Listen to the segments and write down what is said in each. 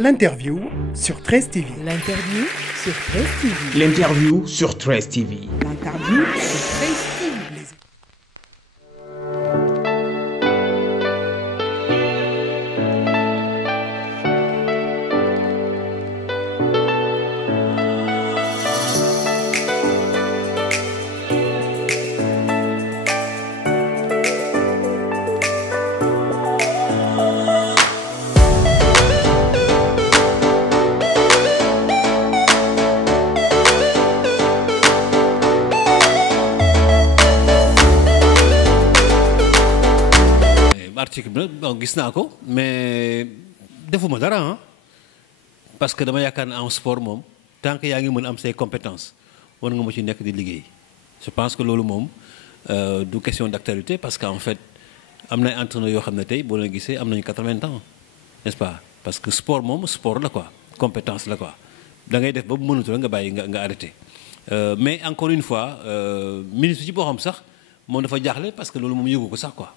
L'interview sur 13 TV. L'interview sur 13 TV. L'interview sur 13 TV. L'interview sur 13 TV. article bi bon gis naa ko mais defuma dara ah parce que dama yaakaar ne en sport moom tant que yaa ngi mën am say compétences war nga ma ci nekk di liggéey je pense que loolu moom du question d'actualité parce que en fait am na entraîneurs yoo xam ne tey boo leen gisee am nañu 80 ans n'est-ce pas parce que sport moom sport la quoi compétence la quoi da ngay def ba mënatu la nga bàyyi nga arrêté mais encore une fois ministre ci boo xam sax moom dafa jaaxle parce que loolu moom yëgu ko sax quoi.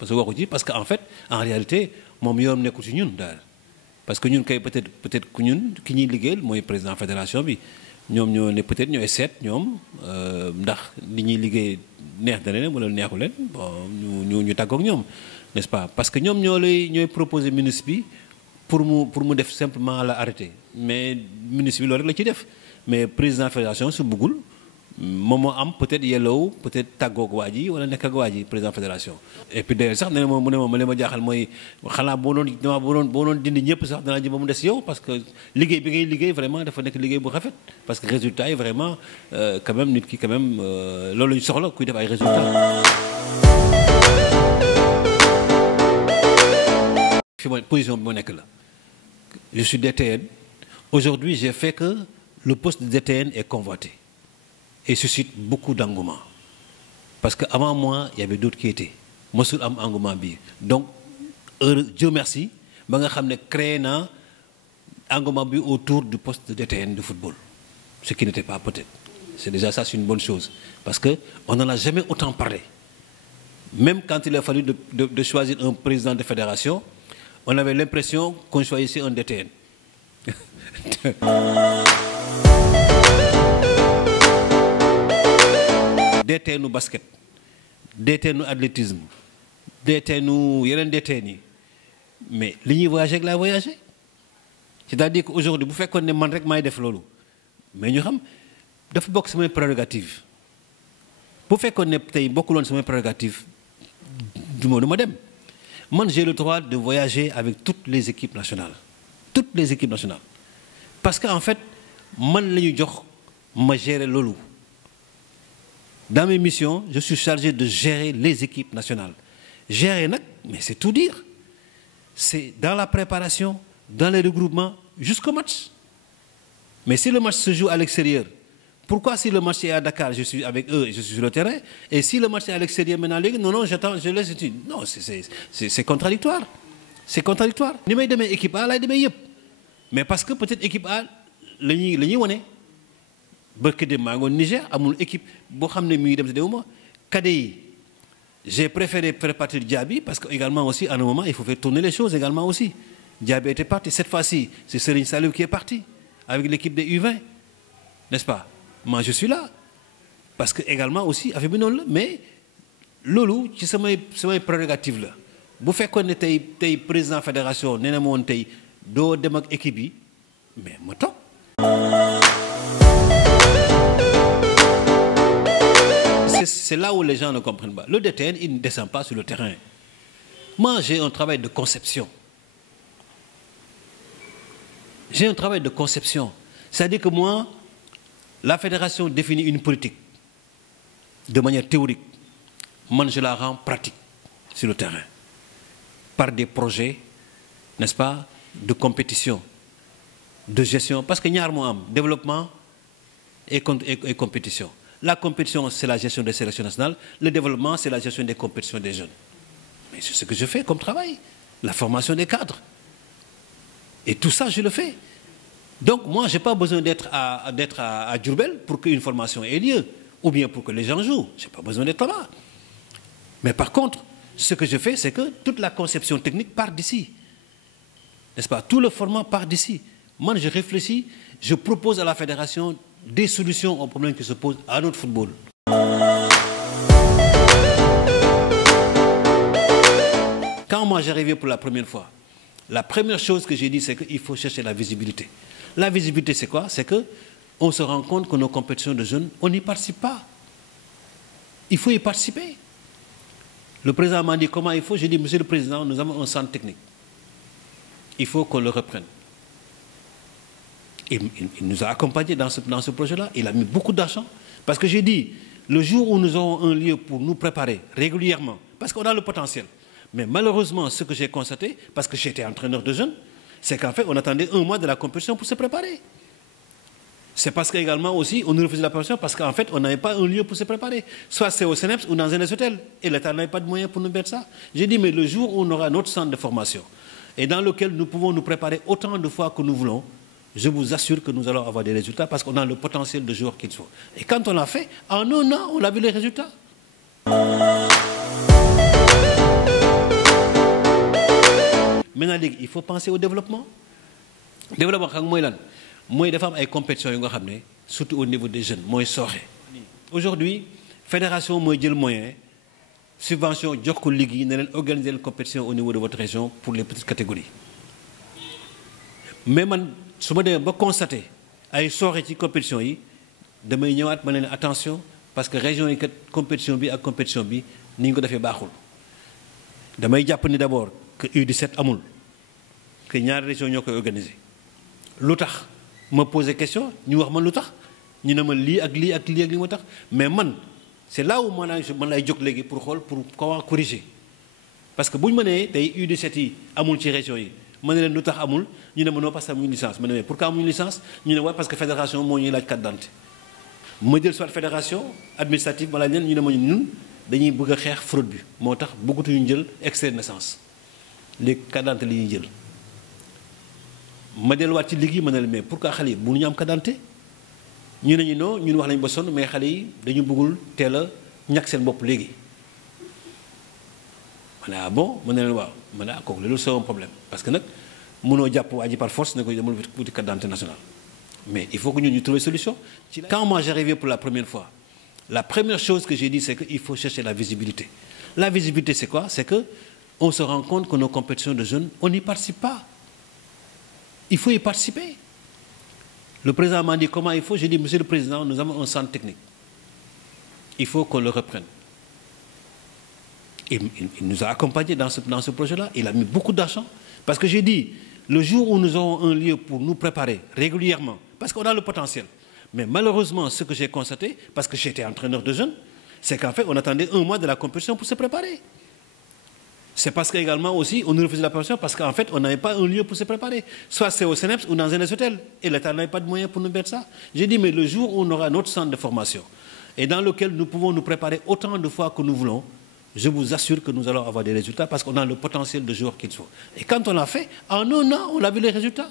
parce que waxu ci parce que en fait en réalité moom yoon nekkul ci ñun daal parce que ñun kay peut-être ku ñun ki ñuy liggéeyal mooy président fédération bi ñoom ñoo ne peut-être ñooy seet ñoom ndax li ñuy liggéey neex na leen wala neexu leen bon ñu tàggoog ñoom n'est-ce pas parce que ñoom ñooy proposer ministre bi pour mu def simplement la arrêté mais ministre bi loolu rek la ciy def mais président fédération su bëggul moom moo am peut-être yellow peut-être tàggoog waa ji wala nekk ak waa ji président fédération et puis d'ailleurs sax ne moom mu ne moom li ma jaaxal mooy xanaa boo doon dindi ñëpp sax danaa ji ba mu des yow parce que liggéey bi ngay liggéey vraiment dafa nekk liggéey bu rafet parce que résultat yi vraiment quand même nit ki quand même loolu la ñu soxla kuy def ay résultats. fi ma position bi ma nekk la je suis DTN aujourd'hui j'ai fait que le poste de DTN est convoité. Et suscite beaucoup d'engouement. Parce qu'avant moi, il y avait d'autres qui étaient. Moi, je suis engouement. Donc, Dieu merci, je créé un engouement autour du poste de DTN de football. Ce qui n'était pas peut-être. C'est déjà ça, c'est une bonne chose. Parce qu'on n'en a jamais autant parlé. Même quand il a fallu de choisir un président de fédération, on avait l'impression qu'on choisissait un DTN. DTN basket DTN athlétisme DTN yeneen DTN yi mais li ñuy voyager ak laa voyager c'est-à-dire que aujourd'hui bu fekkoon ne man rek maay def loolu mais ñu xam dafa bokk samay prérogative bu fekkoon ne tey bokkuloon samay prérogative du ma dem man j'ai le droit de voyager avec toutes les équipes nationales parce que en fait man la ñu jox ma gérer loolu. Dans mes missions, je suis chargé de gérer les équipes nationales. Gérer, mais c'est tout dire. C'est dans la préparation, dans les regroupements, jusqu'au match. Mais si le match se joue à l'extérieur, pourquoi si le match est à Dakar, je suis avec eux et je suis sur le terrain, et si le match est à l'extérieur maintenant, non, j'attends, je laisse étude. Non, c'est contradictoire. C'est contradictoire. Ni may demee équipe A laay demee yëpp. Mais parce que peut-être équipe A la ñuy wane. Barke dem maa ngoon Niger amul équipe boo xam ne mi ngi dem si déwuma cadets yi j'ai préféré faire partir Diaby parce que également aussi à un moment il faut faire tourner les choses également aussi Diaby était parti cette fois-ci c'est Serigne Saliou qui est parti avec l'équipe des U20 n'est-ce pas moi je suis là parce que également aussi affaire bi noonu la mais loolu ci samay prérogative la bu fekkoon ne tey président fédération nee na ma woon tey doo dem ak équipe yi mais ma toog. C'est là où les gens ne comprennent pas. Le DTN, il ne descend pas sur le terrain. Moi, j'ai un travail de conception. C'est-à-dire que moi, la fédération définit une politique de manière théorique. Moi, je la rends pratique sur le terrain. Par des projets, n'est-ce pas, de compétition, de gestion. Parce que ñaar moo am développement et compétition. La compétition, c'est la gestion des sélections nationales. Le développement, c'est la gestion des compétitions des jeunes. Mais c'est ce que je fais comme travail. La formation des cadres. Et tout ça, je le fais. Donc, moi, je n'ai pas besoin d'être à Diourbel pour qu'une formation ait lieu. Ou bien pour que les gens jouent. Je n'ai pas besoin d'être là. Mais par contre, ce que je fais, c'est que toute la conception technique part d'ici. N'est-ce pas? Tout le format part d'ici. Moi, je réfléchis, je propose à la fédération des solutions aux problèmes qui se posent à notre football. Quand moi j'arrivais pour la première fois, la première chose que j'ai dit, c'est qu'il faut chercher la visibilité. La visibilité, c'est quoi? C'est qu'on se rend compte que nos compétitions de jeunes, on n'y participe pas. Il faut y participer. Le président m'a dit comment il faut. J'ai dit, monsieur le président, nous avons un centre technique. Il faut qu'on le reprenne. Il nous a accompagnés dans ce projet-là. Il a mis beaucoup d'argent. Parce que j'ai dit, le jour où nous aurons un lieu pour nous préparer régulièrement, parce qu'on a le potentiel. Mais malheureusement, ce que j'ai constaté, parce que j'étais entraîneur de jeunes, c'est qu'en fait, on attendait un mois de la compétition pour se préparer. C'est parce qu'également aussi, on nous refusait la préparation parce qu'en fait, on n'avait pas un lieu pour se préparer. Soit c'est au CNEPS ou dans un des hôtels. Et l'État n'avait pas de moyens pour nous mettre ça. J'ai dit, mais le jour où on aura notre centre de formation et dans lequel nous pouvons nous préparer autant de fois que nous voulons, je vous assure que nous allons avoir des résultats parce qu'on a le potentiel de joueurs qu'il faut. Et quand on l'a fait, en un an, on a vu les résultats. Maintenant, il faut penser au développement. Développement, c'est quoi? Moi, des femmes avec compétitions, surtout au niveau des jeunes, moi, aujourd'hui, fédération, moi, j'ai le moyen, subvention, Djoko Ligi, organiser une compétition au niveau de votre région pour les petites catégories. Mais si je constate ay sooré ci compétition yi damay ñëwaat ma leen attention parce que région yi kat compétition bi ak compétition bi ni ñu ko defee baaxul damay jàpp ni d'abord que U17 amul que ñaari région ñoo koy organiser lu tax ma posé question ñu wax man lu tax ñu ne ma lii ak lii ak lii ak li ma tax mais man c'est là où man lay jóg léegi pour xool pour comment corriger parce que bu ñu mënee tey U17 yi amul ci région yi ma ne leen lu tax amul ñu ne ma non parce que amuñu licence ma ne mais pourquoi amuñu licence ñu ne waaye parce que fédération moo ñuy laaj carte d'identité ma jël soit fédération administrative ma laaj leen ñu ne ma ñun dañuy bëgg a xeex fraude bi moo tax bëggatuñu jël extrait de naissance léegi carte d'identité li ñuy jël ma delluwaat ci liggéey ma ne leen mais pourquoi xale yi mënuñu am carte d'identité ñu ne ñu non ñun wax nañu ba sonn mais xale yi dañu bëggul teel a ñàkk seen bopp léegi ma ne ah bon ma ne leen waaw ma ne ah kooku loolu c'est un problème parce que nag mënoo jàpp waa ji par force ne ko demal wuti carte d'identité nationale mais il faut que ñun ñu trouver solution. Quand moi j'arrivais pour la première fois la première chose que j'ai dit c'est qu'il faut chercher la visibilité. La visibilité c'est quoi? C'est que on se rend compte que nos compétitions de jeunes on n'y participe pas. Il faut y participer. Le président m'a dit comment il faut. J'ai dit monsieur le président nous avons un centre technique. Il faut qu'on le reprenne. Il nous a accompagnés dans ce projet-là. Il a mis beaucoup d'argent. Parce que j'ai dit, le jour où nous aurons un lieu pour nous préparer régulièrement, parce qu'on a le potentiel. Mais malheureusement, ce que j'ai constaté, parce que j'étais entraîneur de jeunes, c'est qu'en fait, on attendait un mois de la compétition pour se préparer. C'est parce qu'également aussi, on nous refusait la préparation parce qu'en fait, on n'avait pas un lieu pour se préparer. Soit c'est au CNEPS ou dans un des hôtels. Et l'État n'avait pas de moyens pour nous mettre ça. J'ai dit, mais le jour où on aura notre centre de formation et dans lequel nous pouvons nous préparer autant de fois que nous voulons, je vous assure que nous allons avoir des résultats parce qu'on a le potentiel de joueurs qu'il faut. Et quand on l'a fait, en un an, on a vu les résultats.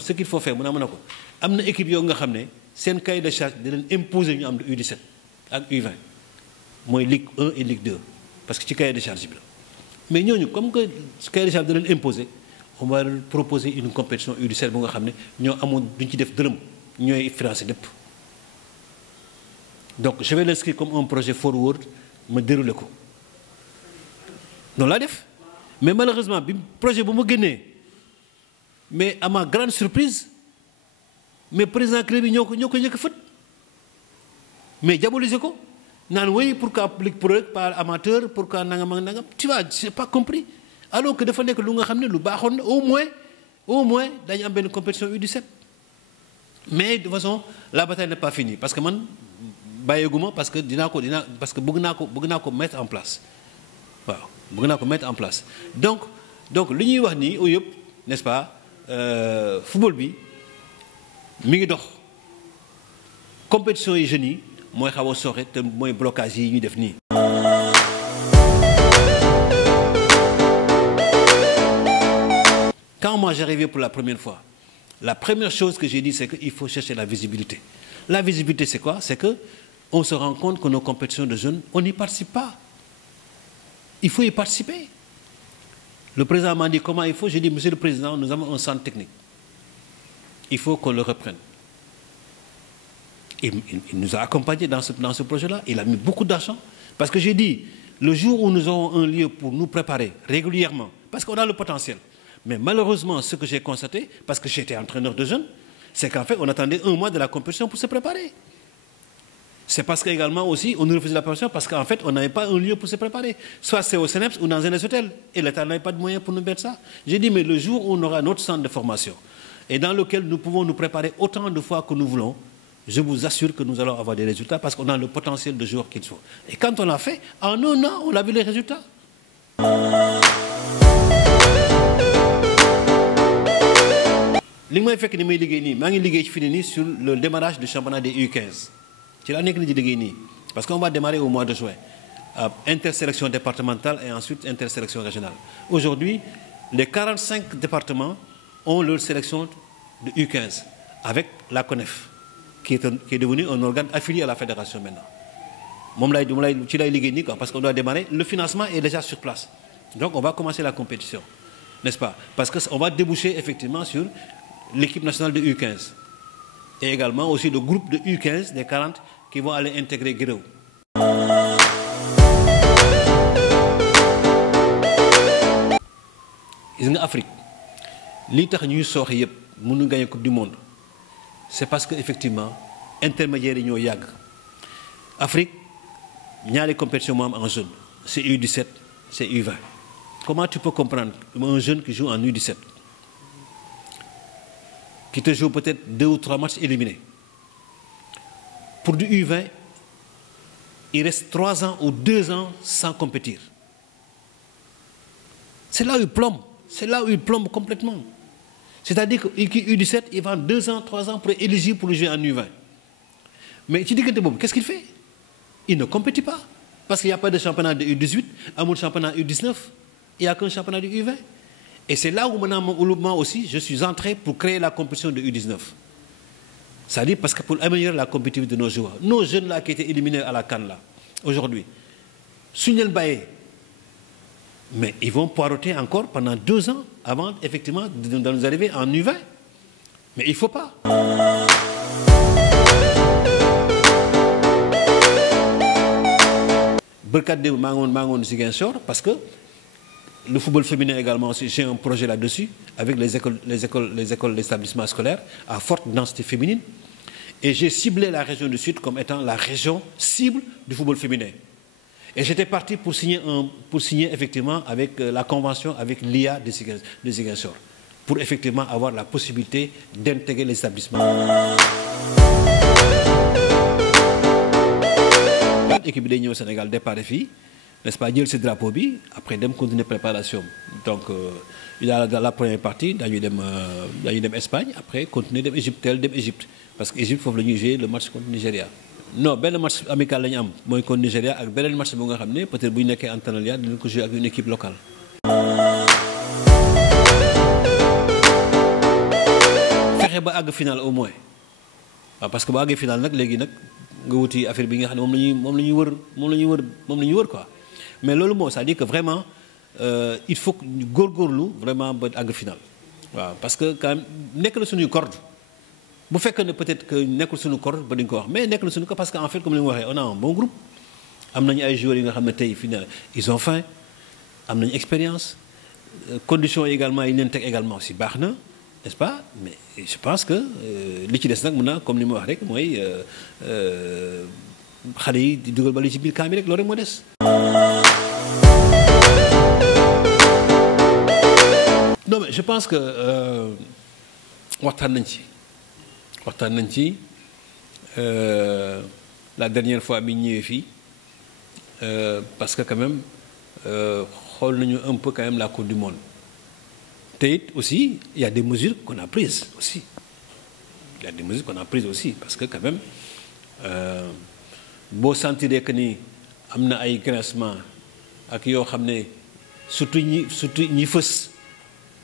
Ce qu'il faut faire, c'est une équipe qui a un cahier de charge imposer ñu am U17 ak U20 mooy Ligue 1 et Ligue 2 parce que ci cahier de charge bi la mais ñooñu comme que cahier de charge da leen imposer on va proposer une compétition U17 bu nga xam ne ñoo amoon duñ ci def dërëm ñooy financé lépp donc je vais l'inscrire comme un projet forward ma déroulé ko noonu laa def mais malheureusement bi projet bu ma génnee mais à ma grande surprise mais président club yi ñoo ko njëkk a fët mais diaboliser ko naan oui pourquoi Ligue Pro pas amateur pourquoi nangam ak nangam tu vois j'ai pas compris alors que dafa nekk lu nga xam ne lu baaxoon na au moins dañu am benn compétition U17 mais de toute façon la bataille n'est pas finie parce que man bàyyeeguma parce que parce que bëgg naa ko mettre en place waaw bëgg naa ko mettre en place donc li ñuy wax nii au yëpp n'est-ce pas football bi mi ngi dox compétition yi jeunes yi mooy xaw a sooxe te mooy blocage yi ñu def nii. Quand moi j'arrivais pour la première fois la première chose que j'ai dit c'est qu'il faut chercher la visibilité. La visibilité c'est quoi? C'est que on se rend compte que nos compétitions de jeunes, on n'y participe pas. Il faut y participer. Le président m'a dit comment il faut. J'ai dit, monsieur le président, nous avons un centre technique. Il faut qu'on le reprenne. Il nous a accompagnés dans ce projet-là. Il a mis beaucoup d'argent. Parce que j'ai dit, le jour où nous aurons un lieu pour nous préparer régulièrement, parce qu'on a le potentiel, mais malheureusement, ce que j'ai constaté, parce que j'étais entraîneur de jeunes, c'est qu'en fait, on attendait un mois de la compétition pour se préparer. C'est parce qu'également aussi, on nous refusait la préparation parce qu'en fait, on n'avait pas un lieu pour se préparer. Soit c'est au CNEPS ou dans un hôtel. Et l'État n'avait pas de moyens pour nous mettre ça. J'ai dit, mais le jour où on aura notre centre de formation et dans lequel nous pouvons nous préparer autant de fois que nous voulons, je vous assure que nous allons avoir des résultats parce qu'on a le potentiel de joueurs qu'il faut. Et quand on l'a fait, en un an, on a vu les résultats. Ce que je fais, sur le démarrage du championnat des U15. Parce qu'on va démarrer au mois de juin. Intersélection départementale et ensuite intersélection régionale. Aujourd'hui, les 45 départements ont leur sélection de U15 avec la CONEF, qui est devenue un organe affilié à la fédération maintenant. Parce qu'on doit démarrer, le financement est déjà sur place. Donc on va commencer la compétition, n'est-ce pas? Parce qu'on va déboucher effectivement sur l'équipe nationale de U15. Et également aussi le groupe de U15 des 40 qui vont aller intégrer Guéréo. En Afrique, li tax ñuy sox yépp mënu gagner coupe du monde, c'est parce que effectivement intermédiaires ñoo yag. Afrique ñaari compétition mo am en jeune, c'est U17, c'est U20. Comment tu peux comprendre un jeune qui joue en U17 qui te joue peut-être 2 ou 3 matchs éliminés. Pour du U20, il reste 3 ans ou 2 ans sans compétir. C'est là où il plombe. C'est là où il plombe complètement. C'est-à-dire que U17, il va 2 ans, 3 ans pour être éligible pour jouer en U20. Mais tu dis que qu'est-ce qu'il fait? Il ne compétit pas. Parce qu'il n'y a pas de championnat de U18, un championnat U19, il n'y a qu'un championnat de U20. Et c'est là où moi aussi, je suis entré pour créer la compétition de U19. C'est-à-dire parce que pour améliorer la compétitivité de nos joueurs, nos jeunes là qui étaient éliminés à la CAN là, aujourd'hui, Sunel Baye, mais ils vont poireauter encore pendant 2 ans avant effectivement de nous arriver en U20. Mais il ne faut pas. Berkat de Mangon Ziguinchor, parce que le football féminin également, j'ai un projet là-dessus, avec les écoles d'établissement scolaire à forte densité féminine. Et j'ai ciblé la région du Sud comme étant la région cible du football féminin. Et j'étais parti pour signer effectivement avec la convention avec l'IA de Ziguinchor, pour effectivement avoir la possibilité d'intégrer les établissements. L'équipe de au Sénégal départ filles, n'est-ce pas, jël ce drapeau bi, après dem continuer préparation. Donc il y a la première partie dañuy dem Espagne, après continuer dem Égypte parce que Égypte faut jouer le match contre Nigeria. Non, ben match amical lañu am moy contre Nigeria ak benen match bu nga xamné peut-être bu ñu nekké en Tanzanie dinañ ko jouer avec une équipe locale. Fexé ba ag final au moins. Parce que ba ag final nak légui nak nga wuti affaire bi nga xam ne moom la ñuy wër quoi. Mais loolu moo c'est-à-dire que vraiment il faut que ñu góorgóorlu vraiment ba àgg final waaw parce que quand même nekk na suñuy corde bu fekkee ne peut-être que nekkul suñu corde ba dañ ko wax mais nekk na suñu ko parce que en fait comme ni mu waxee on a un bon groupe am nañu ay joueurs yi nga xam ne tey final ils ont faim am nañu expérience conditions également yi leen teg également aussi baax na n'est-ce pas? Mais je pense que li ci des nag mën na comme ni ma wax rek mooy xale yi di dugal bali ci biir camp bi rek loolu rek moo des. Non mais je pense que waxtaan nañ ci la dernière fois bi ñëwee fii parce que quand même xool nañu un peu quand même la Coupe du Monde. Aussi, il y a des mesures qu'on a prises aussi. Il y a des mesures qu'on a prises aussi parce que quand même, beau sentir que ni amna ay grincement ak yo xamné surtout ñi fess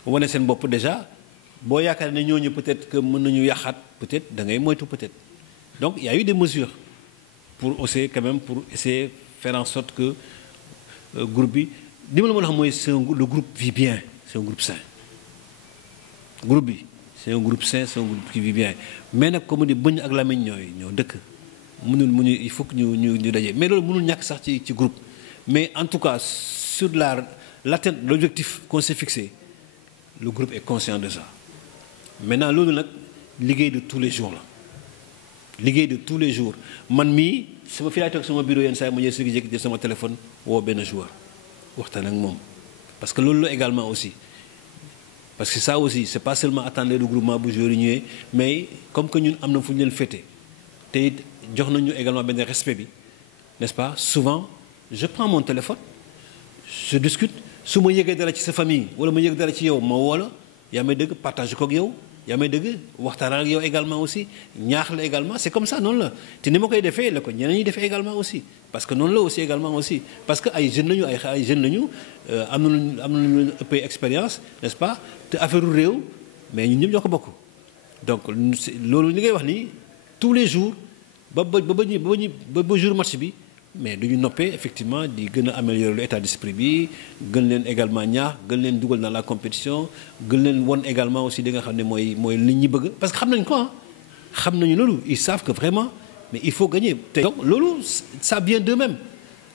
woné sen bop déjà bo yakar né ñoñu peut-être que mën nañu yaxat peut-être da ngay moytu peut-être. Donc il y a eu des mesures pour aussi quand même pour essayer faire en sorte que groupe bi li ma la mën a xam mooy le groupe vit bien c'est un groupe sain groupe bi c'est un groupe sain c'est un groupe qui vit bien mais nag comme ni bëñ ak lamiñ ñoo dëkk mënuñu il faut que ñu daje mais loolu mënul ñàkk sax ci groupe mais en tout cas sur l'atteinte l'objectif qu'on s'est fixé le groupe est conscient de ça maintenant loolu nag liggéey de tous les jours la liggéey de tous les jours man mii sama fi laay toog sama bureau yenn saa yi ma ñëw si jékki jël sama téléphone woo benn joueur waxtaan ak moom parce que loolu la également aussi parce que ça aussi c'est pas seulement attendre le regroupement bu joueur yi ñëwee mais comme que ñun am na fu ñu leen féete te it jox nañu également benn respect bi n'est-ce pas souvent je prends mon téléphone je discute su ma yëgee dara ci sa famille wala ma yëg dara ci yow ma woo la yaa may dëgg partage ko ak yow yaa may dëgg waxtaan ak yow également aussi ñaax la également c'est comme ça noonu la te ni ma koy defee la ko ñeneen ñi defee également aussi parce que noonu la aussi également aussi parce que ay jeunes lañu ay jeunes lañu am na lu ñu ëppee expérience n'est-ce pas te affaire u réew mais ñun ñëpp ñoo ko bokk donc loolu li ngay wax nii tous les jours ba jour match bi mais duñu noppee effectivement di gën a améliorer l'état d'esprit bi gën leen également ñaax gën leen dugal dans la compétition gën leen won également aussi di nga xam ne mooy li ñi bëgg parce que xam nañ ko ah xam nañu loolu ils savent que vraiment mais il faut gagner te donc loolu ça vient d'eux-mêmes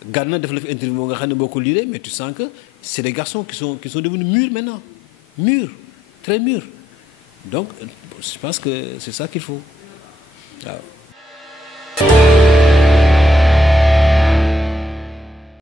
Gana def la fi interview boo nga xam ne boo ko lire mais tu sens que c'est des garçons qui sont devenus mûrs maintenant mûrs très mûrs donc je pense que c'est ça qu'il faut waaw